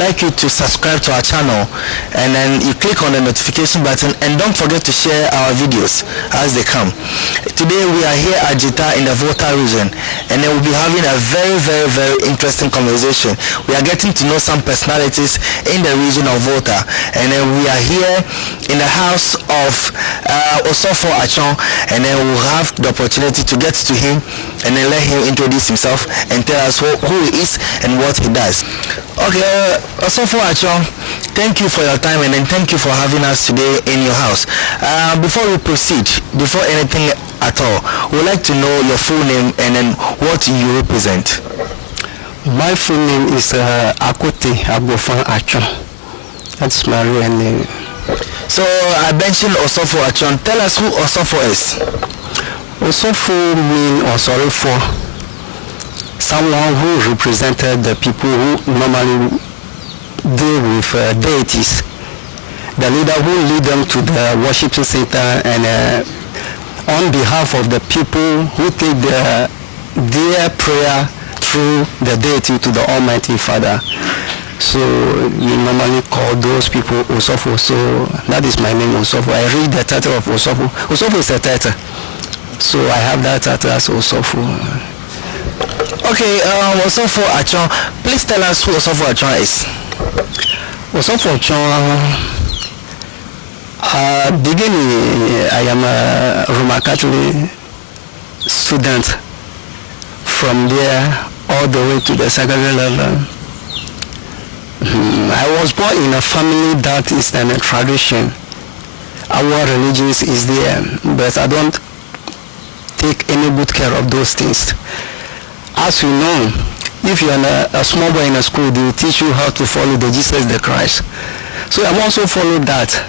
like you to subscribe to our channel, and then you click on the notification button, and don't forget to share our videos as they come. Today we are here at Jita in the Volta region, and then we'll be having a very interesting conversation. We are getting to know some personalities in the region of Volta, and then we are here in the house of Osofo Achon, and then we'll have the opportunity to get to him and then let him introduce himself and tell us who he is and what he does. Okay, Osofo Achon, thank you for your time, and then thank you for having us today in your house. Before we proceed, before anything at all, we'd like to know your full name and then what you represent. My full name is Akote Agbofan Achon. That's my real name. So I mentioned Osofo Achon. Tell us who Osofo is. Osofo means Osorifo, someone who represented the people who normally deal with deities, the leader who lead them to the worshiping center, and on behalf of the people who take their prayer through the deity to the Almighty Father. So you normally call those people Osofo. So that is my name, Osofo. I read the title of Osofo. Osofo is a title. So I have that title as Osofo. Okay, Osofo Achon, please tell us who Osofo Achon is. Osofo Achon, beginning, I am a Roman Catholic student. From there all the way to the secondary level. I was born in a family that is in a tradition. Our religion is there, but I don't take any good care of those things. As you know, if you're a small boy in a school, they will teach you how to follow the Jesus the Christ. So I'm also followed that.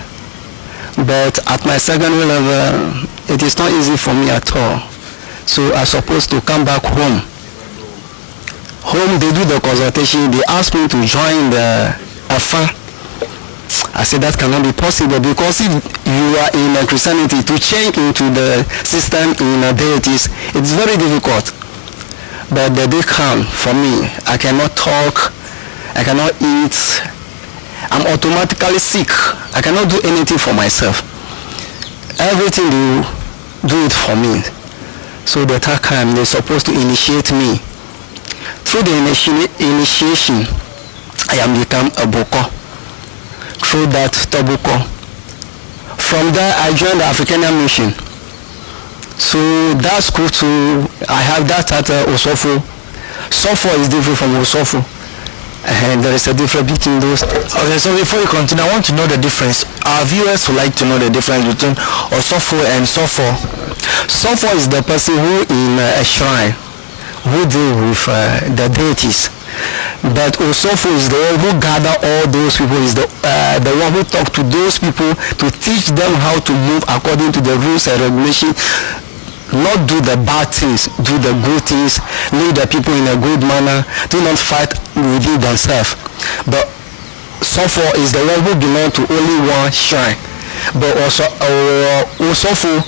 But at my secondary level, it is not easy for me at all. So I'm supposed to come back home. Home, they do the consultation. They ask me to join the AFA. I said that cannot be possible, because if you are in Christianity, to change into the system in deities, it's very difficult. But the day come for me, I cannot talk, I cannot eat, I'm automatically sick. I cannot do anything for myself. Everything they do it for me. So the third time, they're supposed to initiate me. Through the initiation, I am become a boko. Through that Tobuko. From there, I joined the African Mission. So that school too, I have that title Osofo. Sofo is different from Osofo. And there is a difference between those. Okay, so before you continue, I want to know the difference. Our viewers would like to know the difference between Osofo and Sofo. Sofo is the person who in a shrine, who deal with the deities. But Osofo is the one who gather all those people, is the one who talk to those people to teach them how to move according to the rules and regulations, not do the bad things, do the good things, lead the people in a good manner, do not fight within themselves. But Sofo is the one who belongs to only one shrine. But also Osofo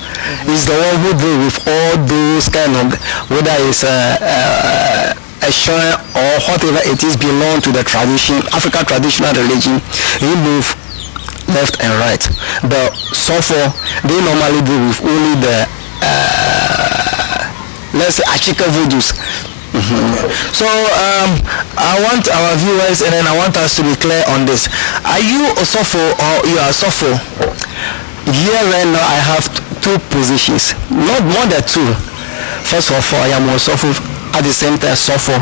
is the one who deal with all those kind of, whether it's a shrine or whatever it is, belong to the tradition, African traditional religion. You move left and right. But Sofo, they normally deal with only the let's say Achika voodoos. So I want our viewers, and then I want us to be clear on this. Are you Osofo or you are Sofo? Here right now I have two positions, not more than two. First of all, I am Osofo, at the same time Sofo,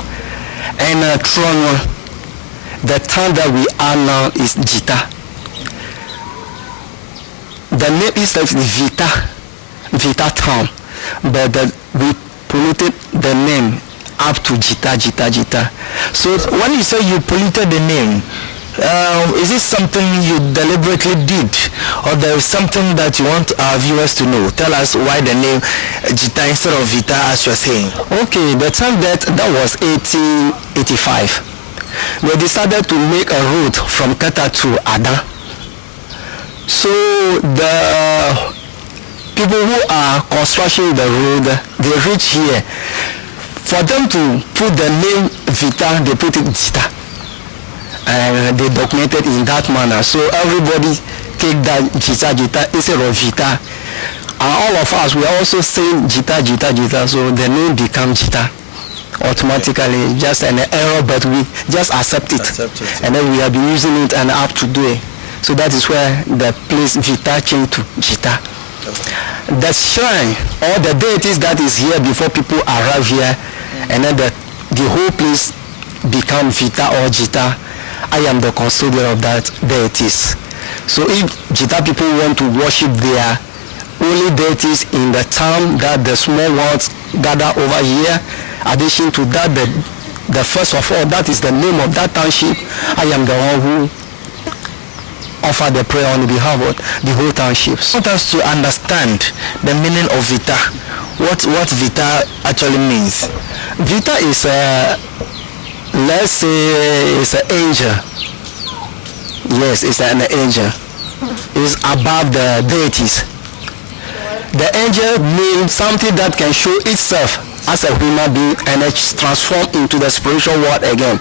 and Trono. The town that we are now is Jita. The name is Vita town, but we polluted the name up to Jita. So when you say you polluted the name, is this something you deliberately did, or there is something that you want our viewers to know? Tell us why the name Jita instead of Vita, as you're saying. Okay, the time that was 1885. We decided to make a road from Keta to Ada. So the people who are constructing the road, they reach here. For them to put the name Vita, they put it Jita. and they documented in that manner. So everybody take that Jita instead of Vita. And all of us, we are also saying Jita, so the name become Jita automatically. Just an error, but we just accept it. And then we have been using it and up to date. So that is where the place Vita changed to Jita. The shrine or the deities that is here before people arrive here, and then the whole place become Vita or Jita. I am the custodian of that deities. So if Jita people want to worship their only deities in the town, that the small ones gather over here, addition to that, the first of all, that is the name of that township. I am the one who offer the prayer on behalf of the whole townships. I want us to understand the meaning of Vita. What Vita actually means. Vita is let's say it's an angel. Yes, it's an angel. It's above the deities. The angel means something that can show itself as a human being and it's transformed into the spiritual world again.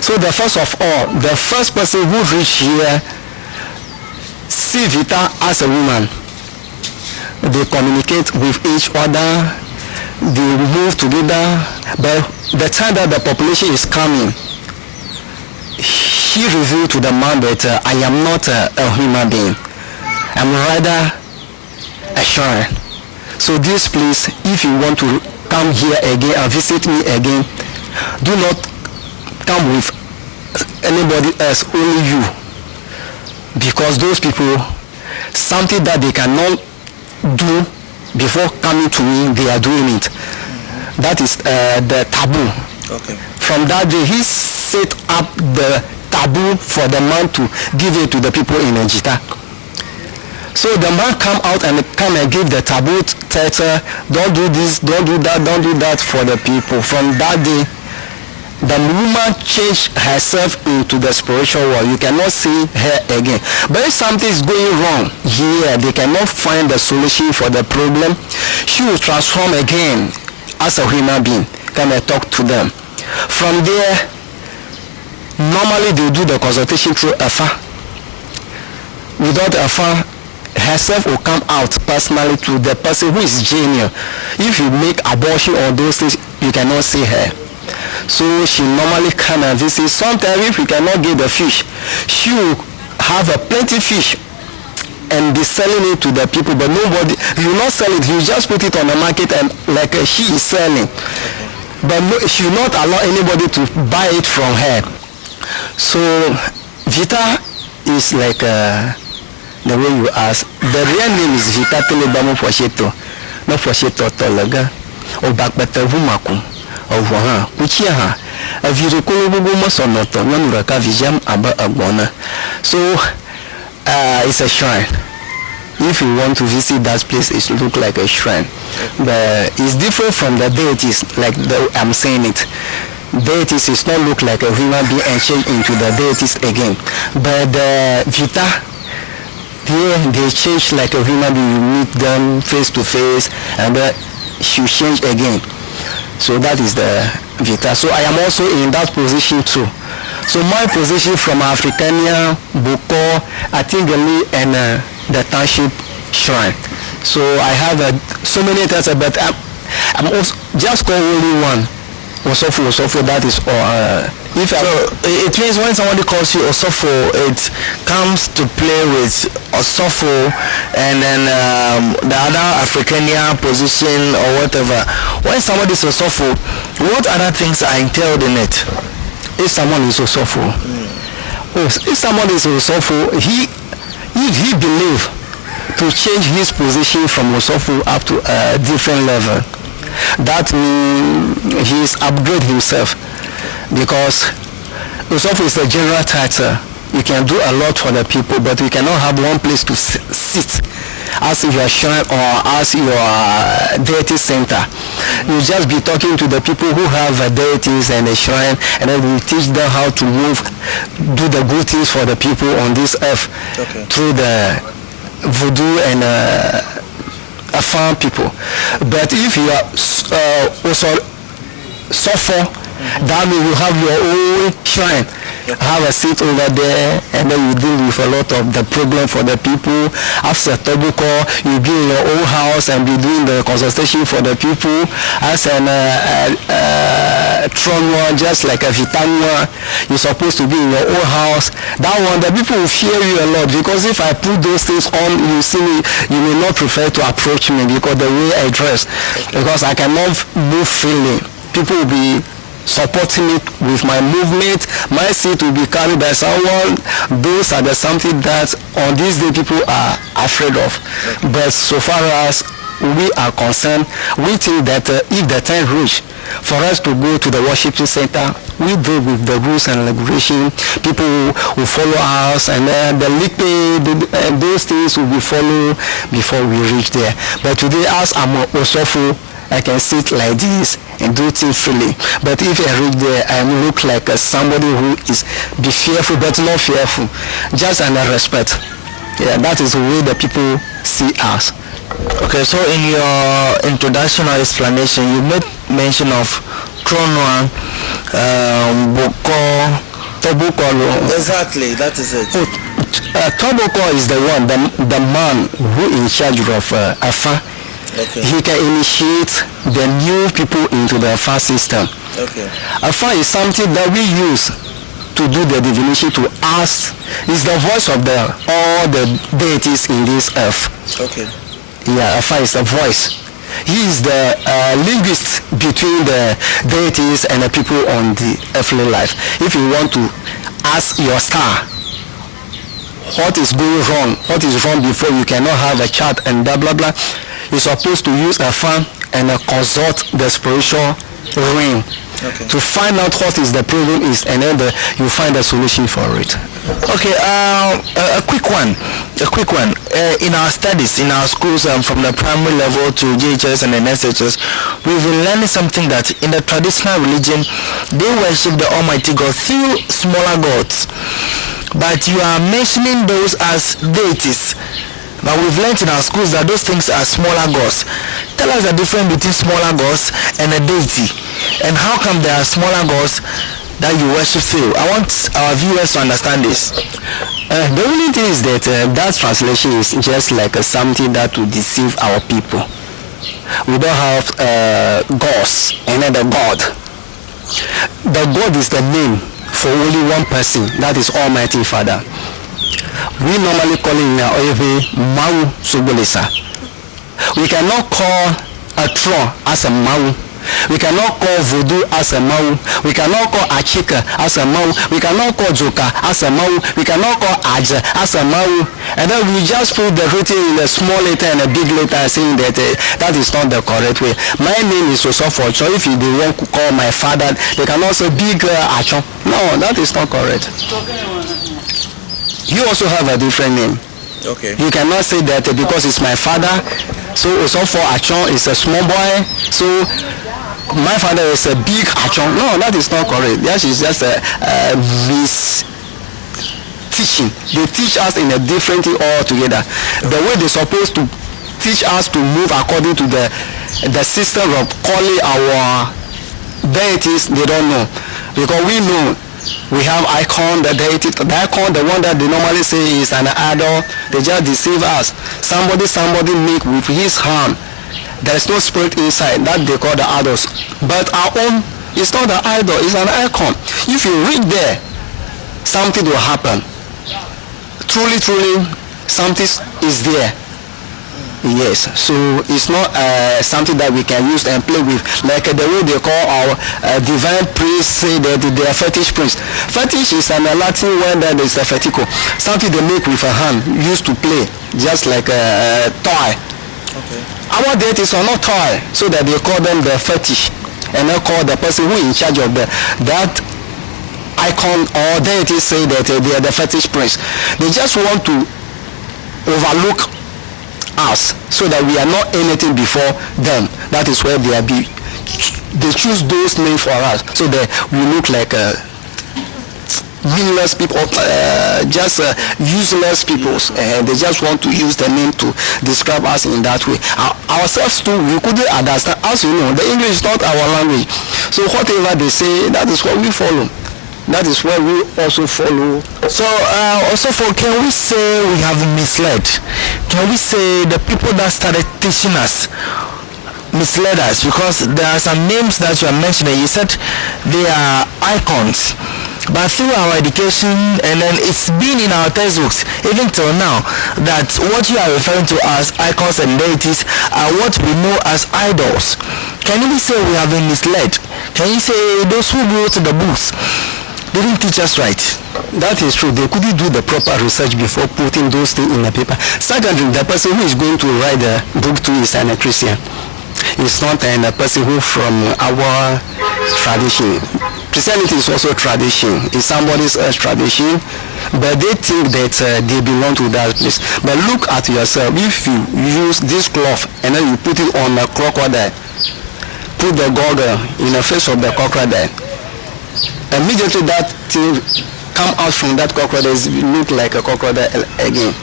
So the first of all, the first person who reached here see Vita as a woman. They communicate with each other, they move together, but the time that the population is coming, she revealed to the man that I am not a human being. I'm rather a shrine. So this place, if you want to come here again and visit me again, do not come with anybody else, only you. Because those people, something that they cannot do before coming to me, they are doing it. That is the taboo. Okay. From that day, he set up the taboo for the man to give it to the people in Jita. So the man come out and come and give the taboo title, don't do this, don't do that for the people. From that day, the woman changed herself into the spiritual world. You cannot see her again. But if something is going wrong here, they cannot find the solution for the problem, she will transform again as a human being. Come and talk to them. From there, normally they do the consultation through Afa. Without Afa, herself will come out personally to the person who is genial. If you make abortion or those things, you cannot see her. So she normally come and visit. Sometimes if you cannot get the fish, she will have a plenty fish and be selling it to the people, but nobody, you will not sell it, you just put it on the market and like she is selling. But no, she will not allow anybody to buy it from her. So Vita is like the way you ask. The real name is Vita Telebamu Posheto. No Posheto Tolaga. Or Bakbata Vumaku. Or Waha. Kuchiaha. A Virukulu Masonoto. Nanuraka Vijam Aba Abona. So it's a shrine. If you want to visit that place, it look like a shrine. But it's different from the deities, like I'm saying it. Deities is not look like a human being and change into the deities again. But the Vita, here they change like a human being. You meet them face to face, and she change again. So that is the Vita. So I am also in that position too. So my position from Africania, Boko, Atingeli, and the township shrine. So I have so many titles, but I'm also just called only one. Osofo, that is all. So it means when somebody calls you Osofo, it comes to play with Osofo and then the other Africania position or whatever. When somebody is Osofo, what other things are entailed in it? If someone is Osofo, if someone is Osofo, if he believe to change his position from Osofo up to a different level, that means he is upgrade himself, because Osofo is a general title. You can do a lot for the people, but you cannot have one place to sit as your shrine or as your deity center. You just be talking to the people who have deities and a shrine, and then you teach them how to move, do the good things for the people on this earth through the voodoo and farm people. But if you are also suffer, that means you have your own shrine have a seat over there, and then you deal with a lot of the problem for the people. After Tobuko, you be in your own house and be doing the consultation for the people. As an Tronwa, just like a Vitanwa, you're supposed to be in your own house. That one, the people will fear you a lot, because if I put those things on, you see me, you may not prefer to approach me because the way I dress, because I cannot move freely. People will be supporting me with my movement. My seat will be carried by someone. Those are the something that on this day people are afraid of. But so far as we are concerned, we think that if the time reach for us to go to the worshiping center, we do with the rules and regulation. People will follow us, and the lipe, those things will be followed before we reach there. But today, as I'm Osofo, I can sit like this and do things freely. But if I reach there, I look like somebody who is be fearful but not fearful, just under respect. Yeah, that is the way the people see us. Okay, so in your introduction or explanation, you made mention of Tronwa, Boko, Tobukolo. Exactly, that is it. Toboko is the one, the man who in charge of Afa. Okay. He can initiate the new people into the Afa system. Okay. Afa is something that we use to do the divination to us. Is the voice of all the deities in this earth. Okay. Yeah, Afa is the voice. He is the linguist between the deities and the people on the earthly life. If you want to ask your star what is going wrong, what is wrong before you cannot have a chat and blah blah blah, you're supposed to use a fan and consult the spiritual ring to find out what is the problem is, and then you find a solution for it. Okay, a quick one. In our studies, in our schools, from the primary level to JHS and SHS, we've been learning something that in the traditional religion, they worship the Almighty God through smaller gods. But you are mentioning those as deities. But we've learned in our schools that those things are smaller gods. Tell us the difference between smaller gods and a deity. And how come there are smaller gods that you worship through? I want our viewers to understand this. The only thing is that that translation is just like something that will deceive our people. We don't have gods, another God. The God is the name for only one person, that is Almighty Father. We normally call him Mau Sobolesa. We cannot call a Tron as a Mau. We cannot call Voodoo as a Mau. We cannot call Achika as a Mau. We cannot call Joka as a Mau. We cannot call Aja as a Mau. And then we just put the written in a small letter and a big letter saying that that is not the correct way. My name is Osofo. So if they want to call my father, they can also big Achon. No, that is not correct. You also have a different name. Okay. You cannot say that because it's my father, so Osofo Achon is a small boy, so my father is a big Achon. No, that is not correct. That is just a mis-teaching. They teach us in a different thing altogether. The way they're supposed to teach us to move according to the system of calling our deities, they don't know. Because we know we have icon, the deity, the icon, the one that they normally say is an idol. They just deceive us. Somebody make with his hand. There is no spirit inside that they call the idols. But our own is not an idol, it's an icon. If you read there, something will happen. Truly, something is there. Yes, so it's not something that we can use and play with, like the way they call our divine priests say that they are fetish priests. Fetish is an Latin word that is a fetico, something they make with a hand, used to play, just like a toy. Okay. Our deities are not toy, so that they call them the fetish, and they call the person who is in charge of that icon or deity say that they are the fetish priests. They just want to overlook us so that we are not anything before them. That is where they choose those names for us so that we look like meaningless people, just useless people, and they just want to use the name to describe us in that way. Ourselves too, we couldn't understand. As you know, the English is not our language, so whatever they say, that is what we follow. That is why we also follow. So, also for, can we say we have misled? Can we say the people that started teaching us misled us? Because there are some names that you are mentioning. You said they are icons. But through our education, and then it's been in our textbooks even till now, that what you are referring to as icons and deities are what we know as idols. Can you say we have been misled? Can you say those who wrote the books didn't teach us right? That is true. They couldn't do the proper research before putting those things in the paper. Secondly, the person who is going to write the book to is a Christian. It's not a person who from our tradition. Christianity is also tradition. It's somebody's tradition, but they think that they belong to that place. But look at yourself. If you use this cloth and then you put it on a crocodile, put the goggle in the face of the crocodile, immediately that thing come out from that crocodile look like a crocodile again.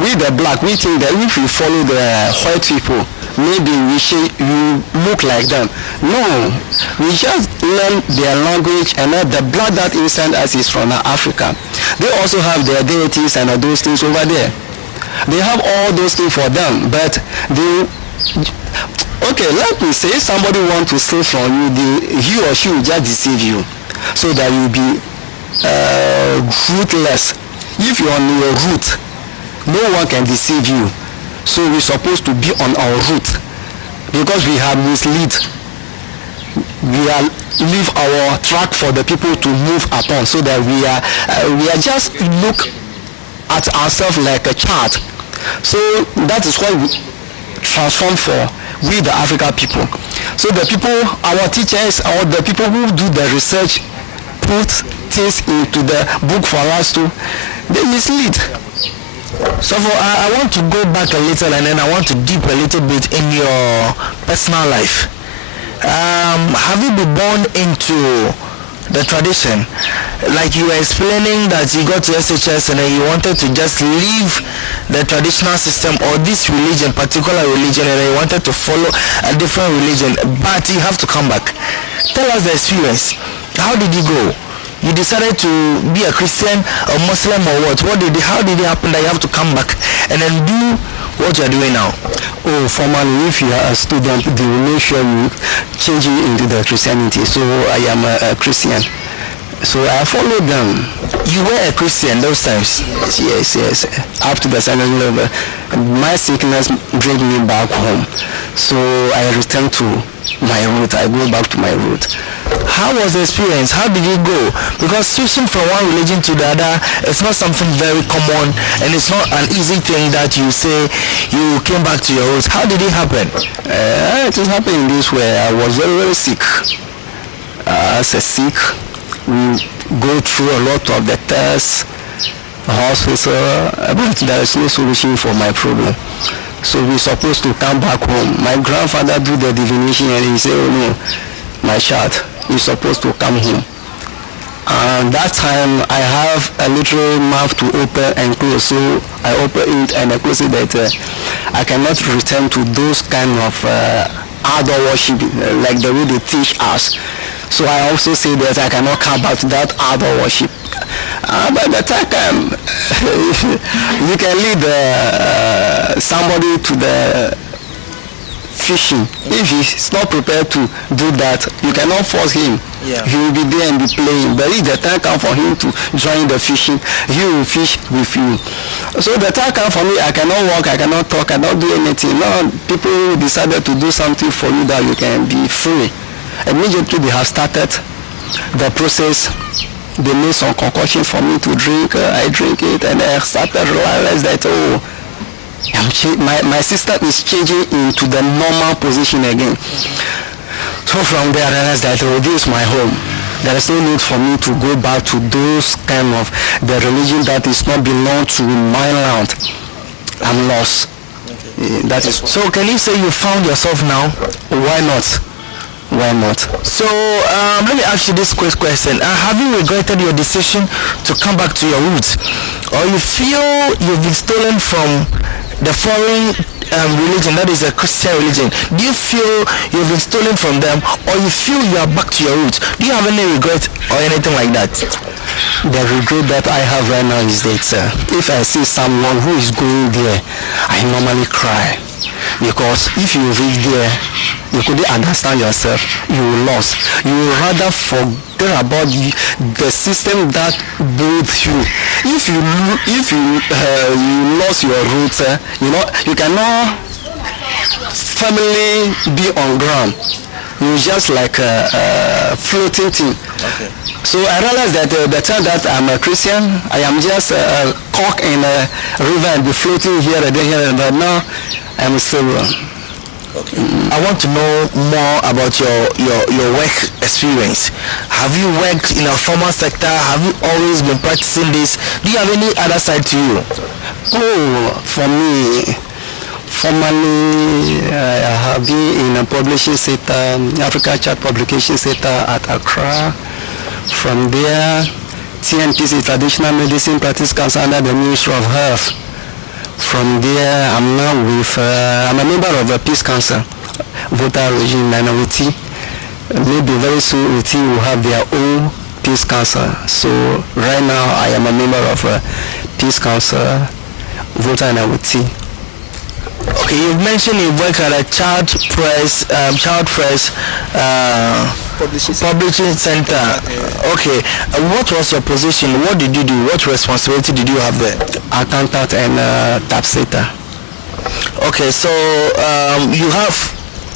We the black, we think that if we follow the white people, maybe you look like them. No, we just learn their language, and the blood that inside us is from Africa. They also have their deities and those things over there. They have all those things for them, but they. Okay, let me say somebody want to steal from you, he or she will just deceive you, so that you be rootless. If you're on your root, no one can deceive you. So we're supposed to be on our route, because we have misled. We are leave our track for the people to move upon, so that we are just look at ourselves like a child. So that is why we transform for we the African people. So the people, our teachers, or the people who do the research, put things into the book for us to, they mislead. So I want to go back a little, and then I want to deep a little bit in your personal life. Have you been born into the tradition? Like you were explaining that you got to SHS and then you wanted to just leave the traditional system or this religion, particular religion, and then you wanted to follow a different religion, but you have to come back. Tell us the experience. How did you go? You decided to be a Christian, a Muslim, or what? How did it happen that you have to come back and then do what you are doing now? Oh, formally, if you are a student, they will make sure you change it into the Christianity. So I am a Christian. So I follow them. You were a Christian those times? Yes. Up to the second level. My sickness brought me back home. So I returned to my root. I go back to my root. How was the experience? How did it go? Because switching from one religion to the other, it's not something very common, and it's not an easy thing that you say you came back to your roots. How did it happen? It was happening this way. I was very, very sick. As a sick, we go through a lot of the tests, hospital, but there is no solution for my problem. So we're supposed to come back home. My grandfather do the divination, and he said, "Oh no, my child, you're supposed to come home." And that time I have a little mouth to open and close, so I open it and I close it that I cannot return to those kind of idol worship like the way they teach us. So I also say that I cannot come back to that idol worship. By the time you can lead somebody to the fishing. If he's not prepared to do that, you cannot force him. Yeah. He will be there and be playing. But if the time comes for him to join the fishing, he will fish with you. So the time comes for me, I cannot walk, I cannot talk, I cannot do anything. Now people decided to do something for you that you can be free. Immediately they have started the process. They made some concoction for me to drink. I drink it, and I started to realize that my system is changing into the normal position again. So from there I realized that this is my home. There is no need for me to go back to those kind of the religion that is not belong to my land. I'm lost. Okay. That is So can you say you found yourself now? why not? Why not? So let me ask you this quick question. Have you regretted your decision to come back to your roots? Or you feel you've been stolen from the foreign religion, that is a Christian religion, do you feel you've been stolen from them, or you feel you are back to your roots? Do you have any regret or anything like that? The regret that I have right now is that if I see someone who is going there, I normally cry. Because if you reach there, you couldn't understand yourself, you will lost. You will rather forget about the system that built you. If you lost your roots, you cannot family be on ground. You just like a floating thing. Okay. So I realized that the time that I'm a Christian, I am just a cock in a river and be floating here and there, but now I'm still. Okay. I want to know more about your work experience. Have you worked in a formal sector? Have you always been practicing this? Do you have any other side to you? Oh, for me, formally, I have been in a publishing sector, Africa Chart Publication Sector at Accra. From there, TNPC, Traditional Medicine Practice Council under the Ministry of Health. From there, I'm now with, I'm a member of the Peace Council, Volta Region, and with maybe very soon with will have their own Peace Council. So right now, I am a member of Peace Council, Volta and Awuti. Okay, you've mentioned you work at a child press publishing center. Okay, what was your position? What did you do? What responsibility did you have there? Accountant and typesetter. Okay, so you have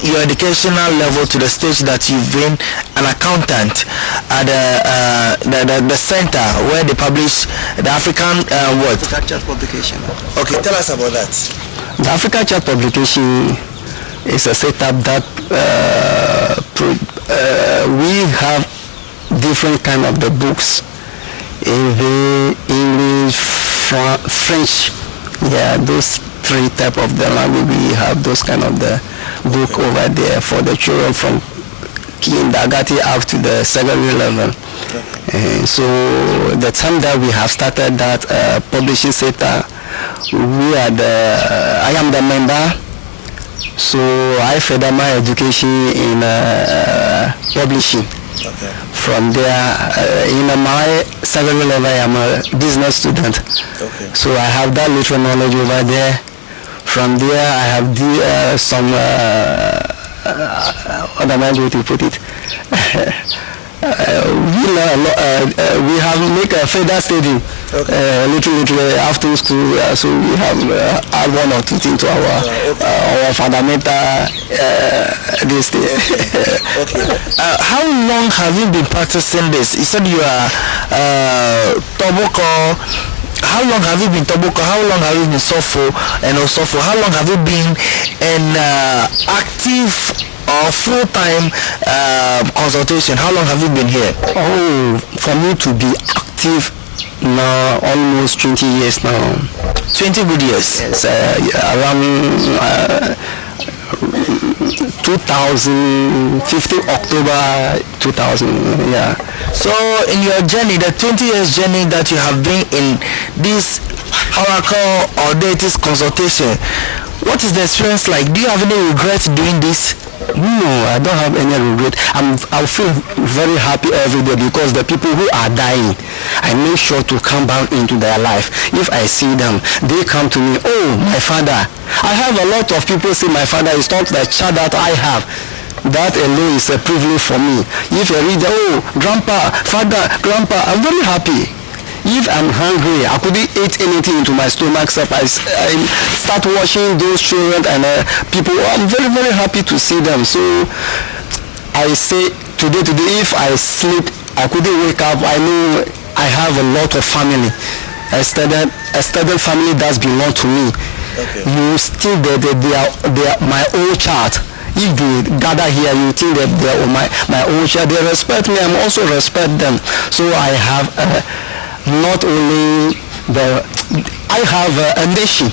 your educational level to the stage that you've been an accountant at the center where they publish the African what? Africa Chart Publication. Okay, tell us about that. The Africa Chart Publication is a setup that we have different kind of the books, English, French. Yeah, those three type of the language. We have those kind of the book over there for the children from kindergarten up to the secondary level. And so the time that we have started that publishing sector, I am the member. So I further my education in publishing. Okay. From there, in my secondary level, I am a business student. Okay. So I have that little knowledge over there. From there, I have some, what am I going to put it? We have make a further study, little after school, so we have add one or two things to our fundamental this thing. Okay. How long have you been practicing this? You said you are Toboko. How long have you been Toboko? How long have you been Sofo and Osofo? How long have you been an active or full-time consultation? How long have you been here? Oh, for me to be active now, almost 20 years now. 20 good years? Yes, around 2015, October 2000, yeah. So in your journey, the 20 years journey that you have been in this oracle or deities consultation, what is the experience like? Do you have any regrets doing this? No, I don't have any regret. I feel very happy every day because the people who are dying, I make sure to come back into their life. If I see them, they come to me, oh, my father. I have a lot of people say my father is not the child that I have. That alone is a privilege for me. If I read, oh, grandpa, father, grandpa, I'm very happy. If I'm hungry, I couldn't eat anything into my stomach, so I start watching those children and people. I'm very, very happy to see them. So I say today, if I sleep, I couldn't wake up. I know I have a lot of family, extended family that belong to me. Okay. You still they are my own child. If they gather here, you think that they are my own child. They respect me. I also respect them. So I have. Not only I have a nation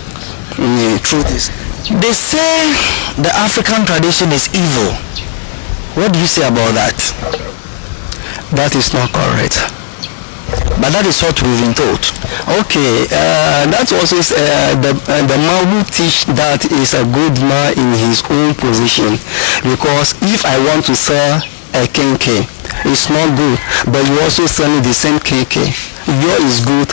through this. They say the African tradition is evil. What do you say about that? That is not correct. But that is what we've been told. Okay, that's also the man who teach that is a good man in his own position. Because if I want to sell a KK, it's not good, but you also sell me the same KK. Yours is good.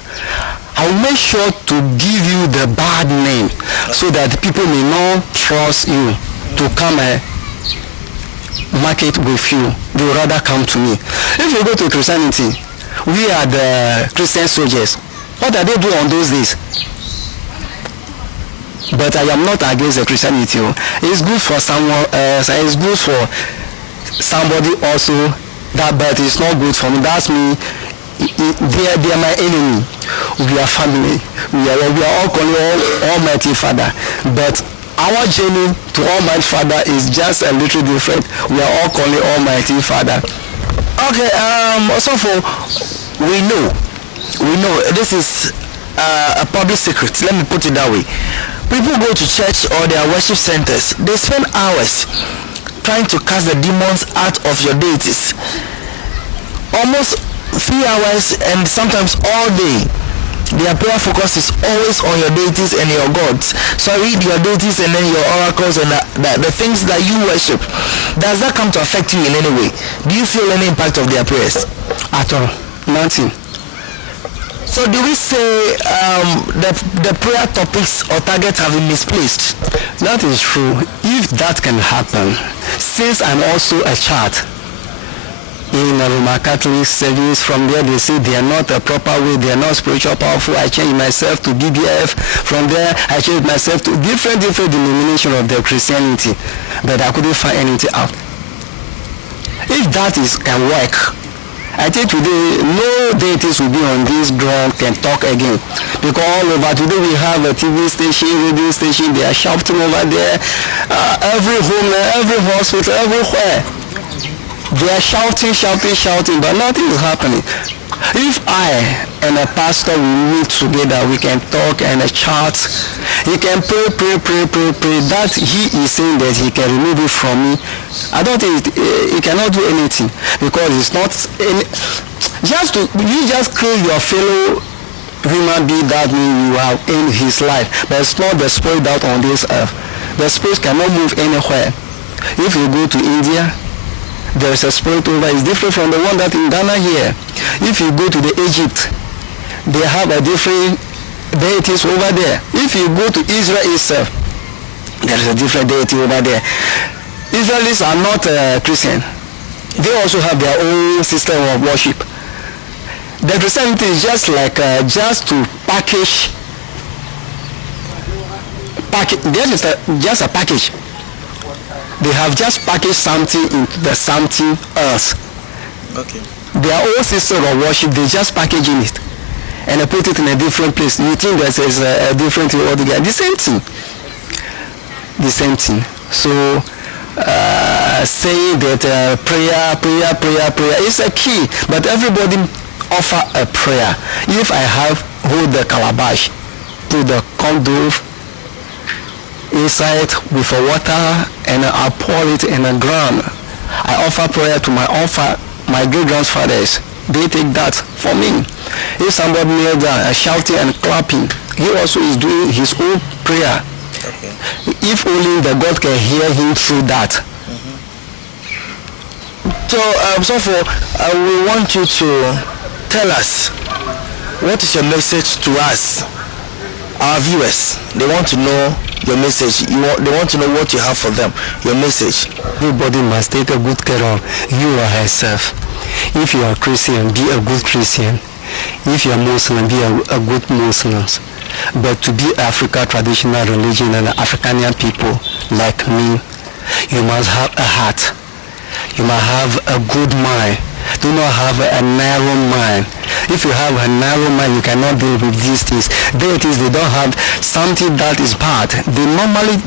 I'll make sure to give you the bad name so that people may not trust you to come and market with you. They will rather come to me. If you go to Christianity, we are the Christian soldiers. What are they doing on those days? But I am not against the Christianity. It's good for someone else. It's good for somebody also. That, but it's not good for me. That's me. They are my enemy. We are family. We are all calling Almighty Father. But our journey to Almighty Father is just a little different. We are all calling Almighty Father. Okay, also we know this is a public secret. Let me put it that way. People go to church or their worship centers. They spend hours trying to cast the demons out of your deities. Almost 3 hours and sometimes all day. Their prayer focus is always on your deities and your gods. So I read your deities and then your oracles and the things that you worship. Does that come to affect you in any way? Do you feel any impact of their prayers? At all. Nothing. So do we say the prayer topics or targets have been misplaced? That is true. If that can happen, since I'm also a child in a Roman Catholic service, from there they say they are not a proper way, they are not spiritual powerful. I changed myself to BBF. From there I changed myself to different denomination of the Christianity, but I couldn't find anything out. If that can work, I think today no deities will be on this ground can talk again, because all over today we have a TV station, radio station, they are shouting over there, every home, every hospital, everywhere. They are shouting, but nothing is happening. If I and a pastor will meet together, we can talk and chat. He can pray. That he is saying that he can remove it from me. I don't think he cannot do anything, because it's not any, you just kill your fellow human being. That means you have in his life, but it's not the spirit out on this earth. The spirit cannot move anywhere. If you go to India, there is a spirit over. It's different from the one that in Ghana here. If you go to the Egypt, they have a different deities over there. If you go to Israel itself, there is a different deity over there. Israelis are not Christian. They also have their own system of worship. The Christianity is just like just to package. Just a package. They have just packaged something into the something else. Okay. Their own system of worship, they just packaging it and they put it in a different place. You think that is a different thing altogether. The same thing. So saying that prayer is a key, but everybody offer a prayer. If I hold the calabash, put the condom inside with a water and I pour it in the ground, I offer prayer to my great grandfathers. They take that for me. If somebody kneels down shouting and clapping, he also is doing his own prayer. Okay. If only the God can hear him through that. So we want you to tell us, what is your message to us, our viewers? They want to know your message. They want to know what you have for them, your message. Everybody must take a good care of you or herself. If you are Christian, be a good Christian. If you are Muslim, be a good Muslim. But to be Africa traditional religion and Africanian people like me, you must have a heart. You must have a good mind. Do not have a narrow mind. If you have a narrow mind, you cannot deal with these things. Deities, they don't have something that is bad. They normally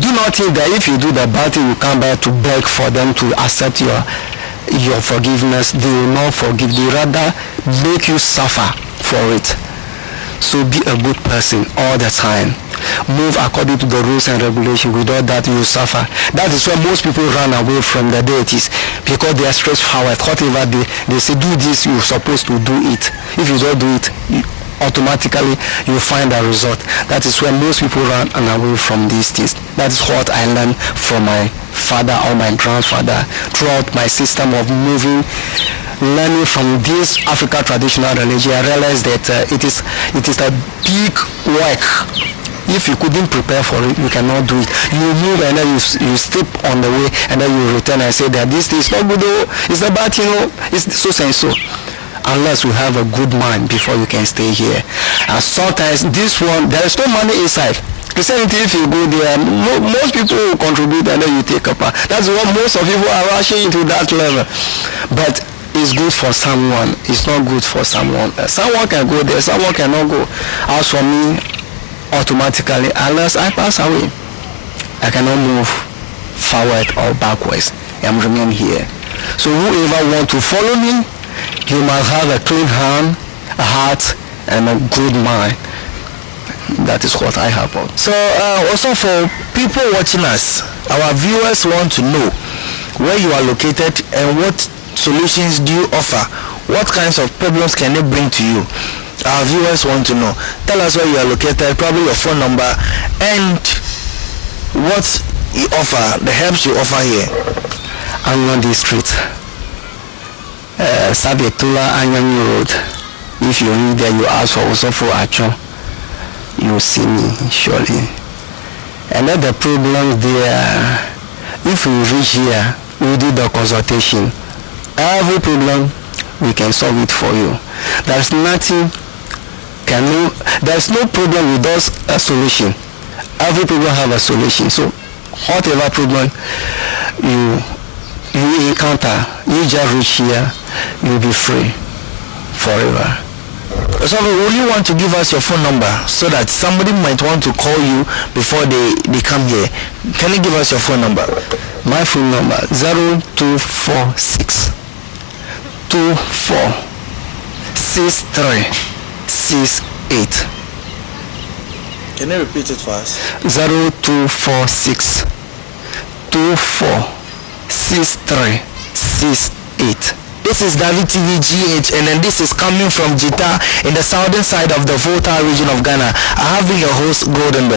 do not think that if you do the bad thing, you come back to beg for them to accept your forgiveness. They will not forgive. They rather make you suffer for it. So be a good person all the time. move according to the rules and regulations. Without that, you suffer. That is why most people run away from the deities, because they are straightforward. Whatever they say, do this, you're supposed to do it. If you don't do it, automatically you find a result. That is why most people run away from these things. That is what I learned from my father or my grandfather throughout my system of moving, learning from this African traditional religion. I realized that it is a big work. If you couldn't prepare for it, you cannot do it. You move and then you step on the way, and then you return and say that this is not good, it's about, it's so and so. Unless you have a good mind before you can stay here. And sometimes this one, there is no money inside. Christianity, if you go there, most people will contribute and then you take a part. That's what most of people are rushing into that level. But it's good for someone. It's not good for someone. Someone can go there, someone cannot go. As for me, automatically, unless I pass away, I cannot move forward or backwards. I'm remaining here. So whoever wants to follow me, you must have a clean hand, a heart, and a good mind. That is what I have. So also for people watching us, our viewers want to know where you are located and what solutions do you offer. What kinds of problems can they bring to you? Our viewers want to know. Tell us where you are located, probably your phone number, and what you offer, the helps you offer here. Anyan District, Sabetula Anyan Road. If you read there, you ask for also for Acho, you will see me surely. Another problem there, if we reach here, we do the consultation. Every problem, we can solve it for you. There's nothing, there's no problem without a solution. Every problem have a solution. So whatever problem you encounter, you just reach here, you'll be free forever. So will you want to give us your phone number so that somebody might want to call you before they come here? Can you give us your phone number? My phone number 0246 246368. Can you repeat it for us? 0246 246368. This is David TV GH, and then this is coming from Jita in the southern side of the Volta region of Ghana. I have been your host, Golden.